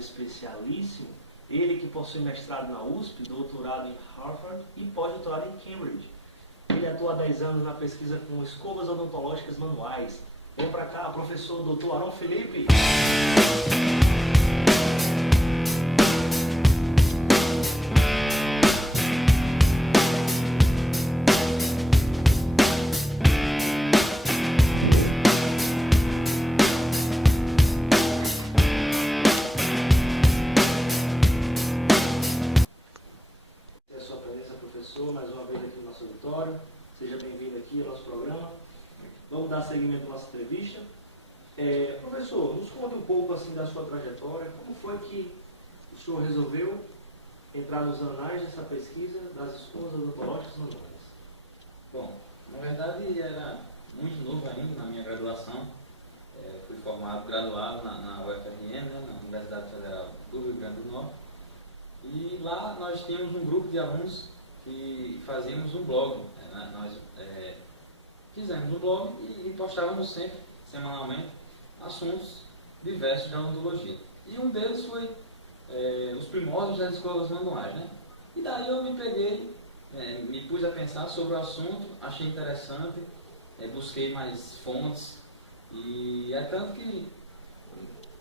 especialíssimo, ele que possui mestrado na USP, doutorado em Harvard e pós-doutorado em Cambridge. Ele atua há 10 anos na pesquisa com escovas odontológicas manuais. Vem para cá, professor Dr. Arão Felipe. Mais uma vez aqui no nosso auditório, seja bem-vindo aqui ao nosso programa. Vamos dar seguimento à nossa entrevista. Professor, nos conte um pouco assim da sua trajetória, como foi que o senhor resolveu entrar nos anais dessa pesquisa das escovas odontológicas manuais? Bom, na verdade era muito novo ainda na minha graduação. Fui graduado na UFRN, né, na Universidade Federal do Rio Grande do Norte. E lá nós tínhamos um grupo de alunos que fazíamos um blog. Nós fizemos um blog e postávamos sempre, semanalmente, assuntos diversos da odontologia. E um deles foi os primórdios das escovas manuais, né? E daí eu me pus a pensar sobre o assunto, achei interessante, busquei mais fontes e é tanto que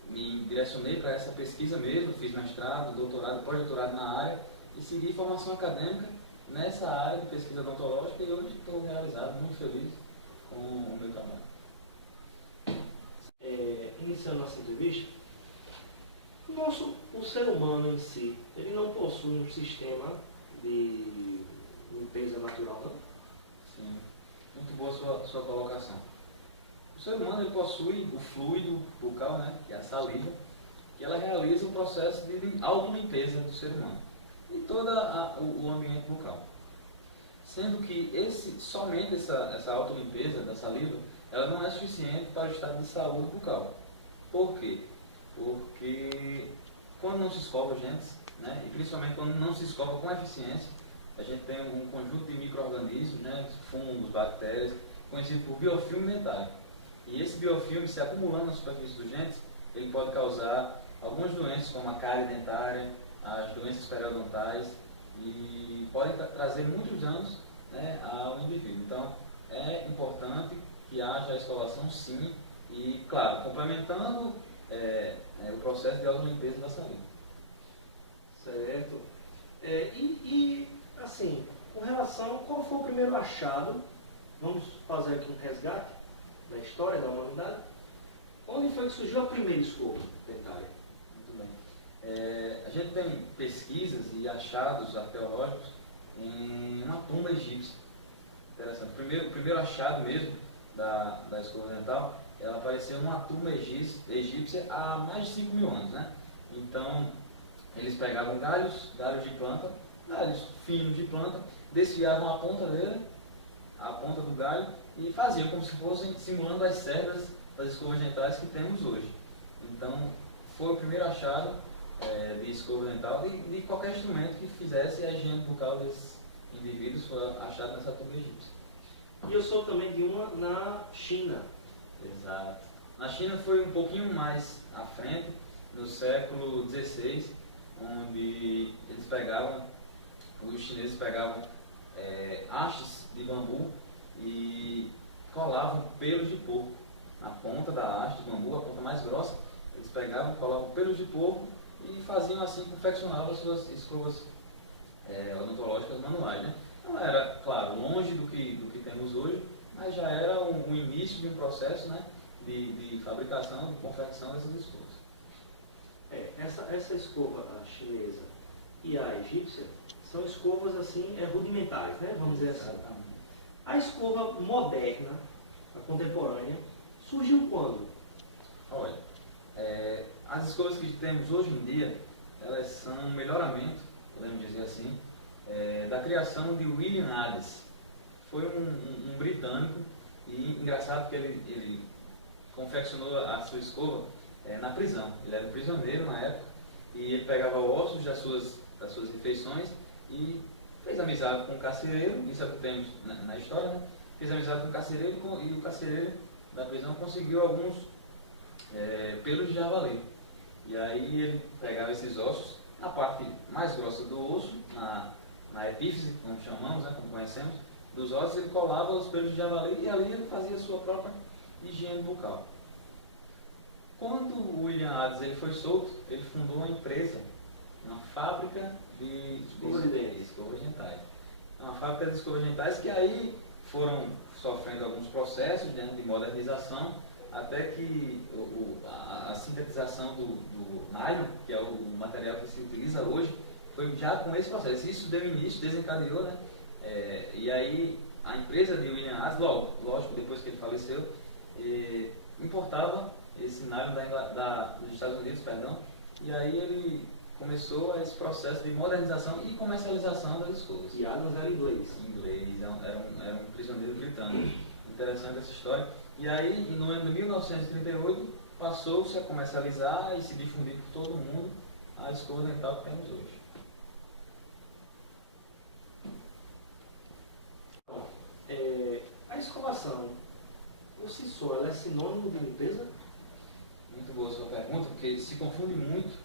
me direcionei para essa pesquisa mesmo, fiz mestrado, doutorado, pós-doutorado na área e segui formação acadêmica nessa área de pesquisa odontológica e hoje estou realizado, muito feliz com o meu trabalho. Iniciando nossa entrevista, o ser humano em si, ele não possui um sistema de limpeza natural, não? Sim, muito boa sua colocação. O ser humano ele possui o fluido bucal, né, que é a saliva, e ela realiza um processo de autolimpeza do ser humano e todo o ambiente bucal. Sendo que somente essa autolimpeza da saliva, ela não é suficiente para o estado de saúde bucal. Por quê? Porque quando não se escova os dentes, né, e principalmente quando não se escova com eficiência, a gente tem um conjunto de micro-organismos, né, fungos, bactérias, conhecido por biofilme dentário. E esse biofilme, se acumulando na superfície dos dentes, ele pode causar algumas doenças, como a cárie dentária, as doenças periodontais, e podem trazer muitos danos, né, ao indivíduo. Então, é importante que haja a escovação, sim, e, claro, complementando o processo de autolimpeza da saliva. Certo. Assim, com relação, qual foi o primeiro achado? Vamos fazer aqui um resgate da história da humanidade. Onde foi que surgiu a primeira escova dentária? Muito bem. A gente tem pesquisas e achados arqueológicos em uma tumba egípcia. Interessante. O primeiro achado mesmo da escova dental, ela apareceu numa tumba egípcia há mais de 5 mil anos, né? Então, eles pegavam galhos de planta, galhos finos de planta, desfiavam a ponta dele, a ponta do galho, e faziam como se fossem simulando as cerdas das escovas dentais que temos hoje. Então, foi o primeiro achado de escova dental, de qualquer instrumento que fizesse a higiene bucal desses indivíduos, foi achado nessa tumba egípcia. E eu sou também de uma na China. Exato. Na China foi um pouquinho mais à frente, no século XVI, onde os chineses pegavam hastes de bambu e colavam pelos de porco na ponta da haste de bambu, a ponta mais grossa. Eles pegavam, colavam pelos de porco e faziam assim, confeccionavam as suas escovas odontológicas manuais, né? Não era, claro, longe do que temos hoje, mas já era um início de um processo, né, de fabricação, de confecção dessas escovas. Essa escova chinesa e a egípcia são escovas assim rudimentares, né? Vamos dizer assim. Exatamente. A escova moderna, a contemporânea, surgiu quando? Olha, as escovas que temos hoje em dia, elas são um melhoramento, podemos dizer assim, da criação de William Hades. Foi um britânico, e engraçado que ele confeccionou a sua escova na prisão. Ele era um prisioneiro na época, e ele pegava ossos das suas refeições e fez amizade com o carcereiro, isso é o que tem na história, né? Fez amizade com o carcereiro e o carcereiro da prisão conseguiu alguns pelos de javali. E aí ele pegava esses ossos, na parte mais grossa do osso, na epífise, como chamamos, né, como conhecemos, dos ossos, ele colava os pelos de javali e ali ele fazia a sua própria higiene bucal. Quando o William Adams ele foi solto, ele fundou uma empresa, uma fábrica de escovas dentais. Uma fábrica de escovas dentais que aí foram sofrendo alguns processos, né, de modernização, até que a sintetização do nylon, que é o material que se utiliza hoje, foi já com esse processo. Isso deu início, desencadeou, né? E aí a empresa de William Adams, lógico, depois que ele faleceu, importava esse nylon dos Estados Unidos, perdão, e aí ele começou esse processo de modernização e comercialização das escovas. E Adams era inglês. Inglês, era um prisioneiro britânico. Interessante essa história. E aí, no ano de 1938, passou-se a comercializar e se difundir por todo mundo a escova dental que temos hoje. A escovação, por si só, ela é sinônimo de limpeza? Muito boa a sua pergunta, porque se confunde muito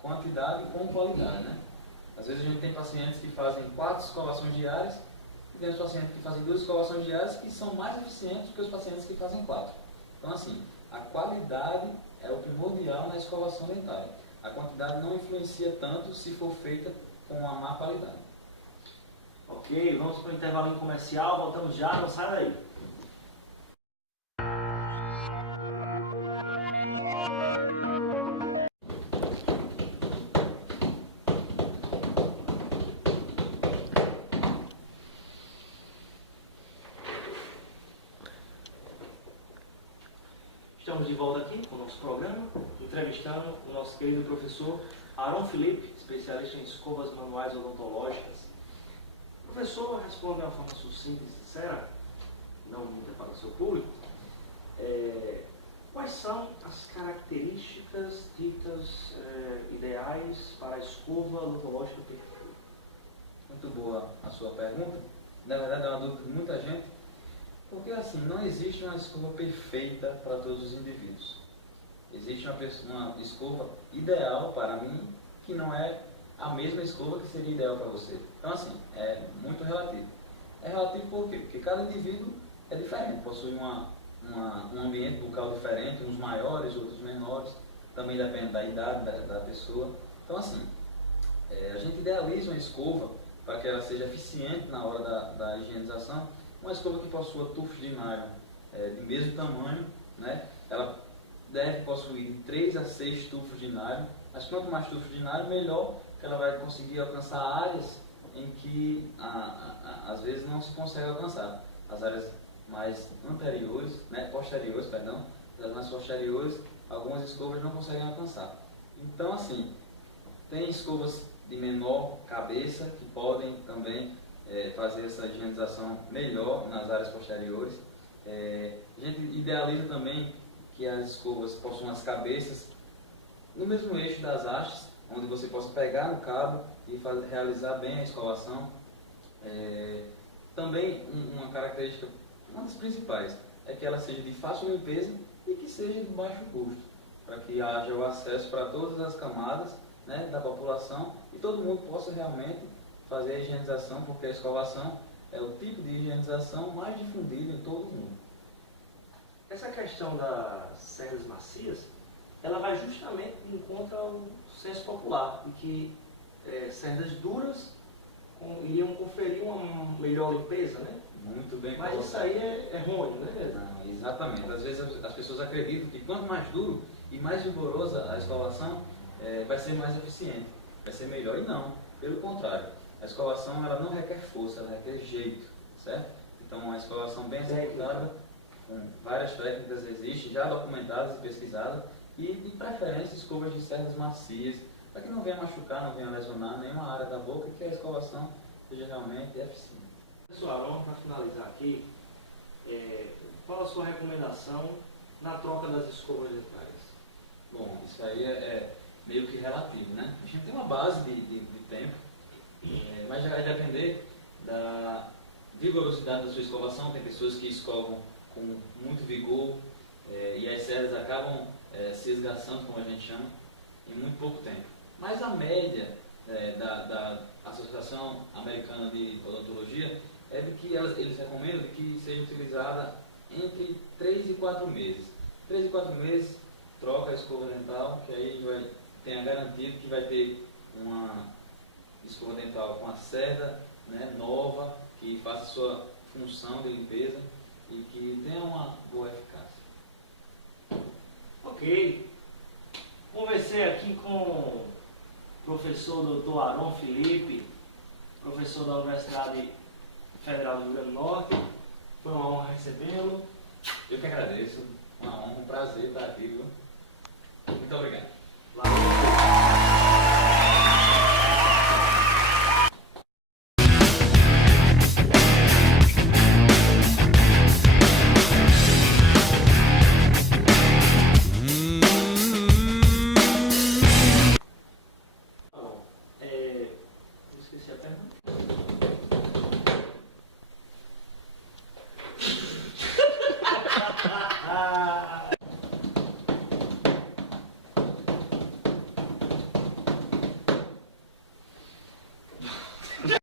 quantidade com qualidade, né? Às vezes a gente tem pacientes que fazem 4 escovações diárias e tem os pacientes que fazem 2 escovações diárias que são mais eficientes que os pacientes que fazem 4. Então, assim, a qualidade é o primordial na escovação dentária. A quantidade não influencia tanto se for feita com uma má qualidade. Ok, vamos para o intervalo comercial, voltamos já, não sai daí. Estamos de volta aqui com o nosso programa, entrevistando o nosso querido professor Aaron Felipe, especialista em escovas manuais odontológicas. Professor, responde de uma forma sucinta e sincera, não muito para o seu público, quais são as características ditas ideais para a escova odontológica perfeita? Muito boa a sua pergunta. Na verdade é uma dúvida de muita gente, porque assim, não existe uma escova perfeita para todos os indivíduos. Existe uma escova ideal para mim, que não é a mesma escova que seria ideal para você. Então assim, é muito relativo. É relativo por quê? Porque cada indivíduo é diferente, possui um ambiente bucal diferente, uns maiores, outros menores, também depende da idade da pessoa. Então assim, a gente idealiza uma escova para que ela seja eficiente na hora da higienização, uma escova que possua tufos de nylon de mesmo tamanho, né? Ela deve possuir 3 a 6 tufos de nylon, mas quanto mais tufos de nylon, melhor, que ela vai conseguir alcançar áreas em que às vezes não se consegue alcançar. As áreas mais anteriores, né, posteriores, perdão, as mais posteriores, algumas escovas não conseguem alcançar. Então assim, tem escovas de menor cabeça que podem também fazer essa higienização melhor nas áreas posteriores. A gente idealiza também que as escovas possuam as cabeças no mesmo eixo das hastes, onde você possa pegar no cabo e realizar bem a escovação. Também uma característica, uma das principais, é que ela seja de fácil limpeza e que seja de baixo custo, para que haja o acesso para todas as camadas, né, da população e todo mundo possa realmente fazer a higienização, porque a escovação é o tipo de higienização mais difundido em todo o mundo. Essa questão das cerdas macias, ela vai justamente de encontro ao senso popular, de que cerdas duras iriam conferir uma melhor limpeza, né? Muito bem. Mas isso aí é ruim, né? Não, exatamente. Às vezes as pessoas acreditam que quanto mais duro e mais vigorosa a escovação, vai ser mais eficiente, vai ser melhor. E não, pelo contrário. A escovação ela não requer força, ela requer jeito, certo? Então a escovação bem executada, com várias técnicas existem, já documentadas e pesquisadas, e de preferência escovas de cerdas macias, para que não venha machucar, não venha lesionar nenhuma área da boca e que a escovação seja realmente eficiente. Pessoal, vamos para finalizar aqui. Qual a sua recomendação na troca das escovas dentárias? Bom, isso aí é meio que relativo, né? A gente tem uma base de tempo, mas já vai depender da vigorosidade da sua escovação. Tem pessoas que escovam com muito vigor e as cerdas acabam se esgarçando, como a gente chama. em muito pouco tempo. Mas a média da Associação Americana de Odontologia é de que eles recomendam de que seja utilizada entre 3 e 4 meses. 3 e 4 meses, troca a escova dental, que aí tem a garantia de que vai ter uma escova dental com a cerda, né, nova, que faça sua função de limpeza e que tenha uma boa eficácia. Ok. Conversei aqui com o professor Dr. Aron Felipe, professor da Universidade Federal do Rio Grande do Norte. Foi uma honra recebê-lo. Eu que agradeço. Uma honra, um prazer estar aqui, viu? Muito obrigado. Valeu. Esqueci a pergunta.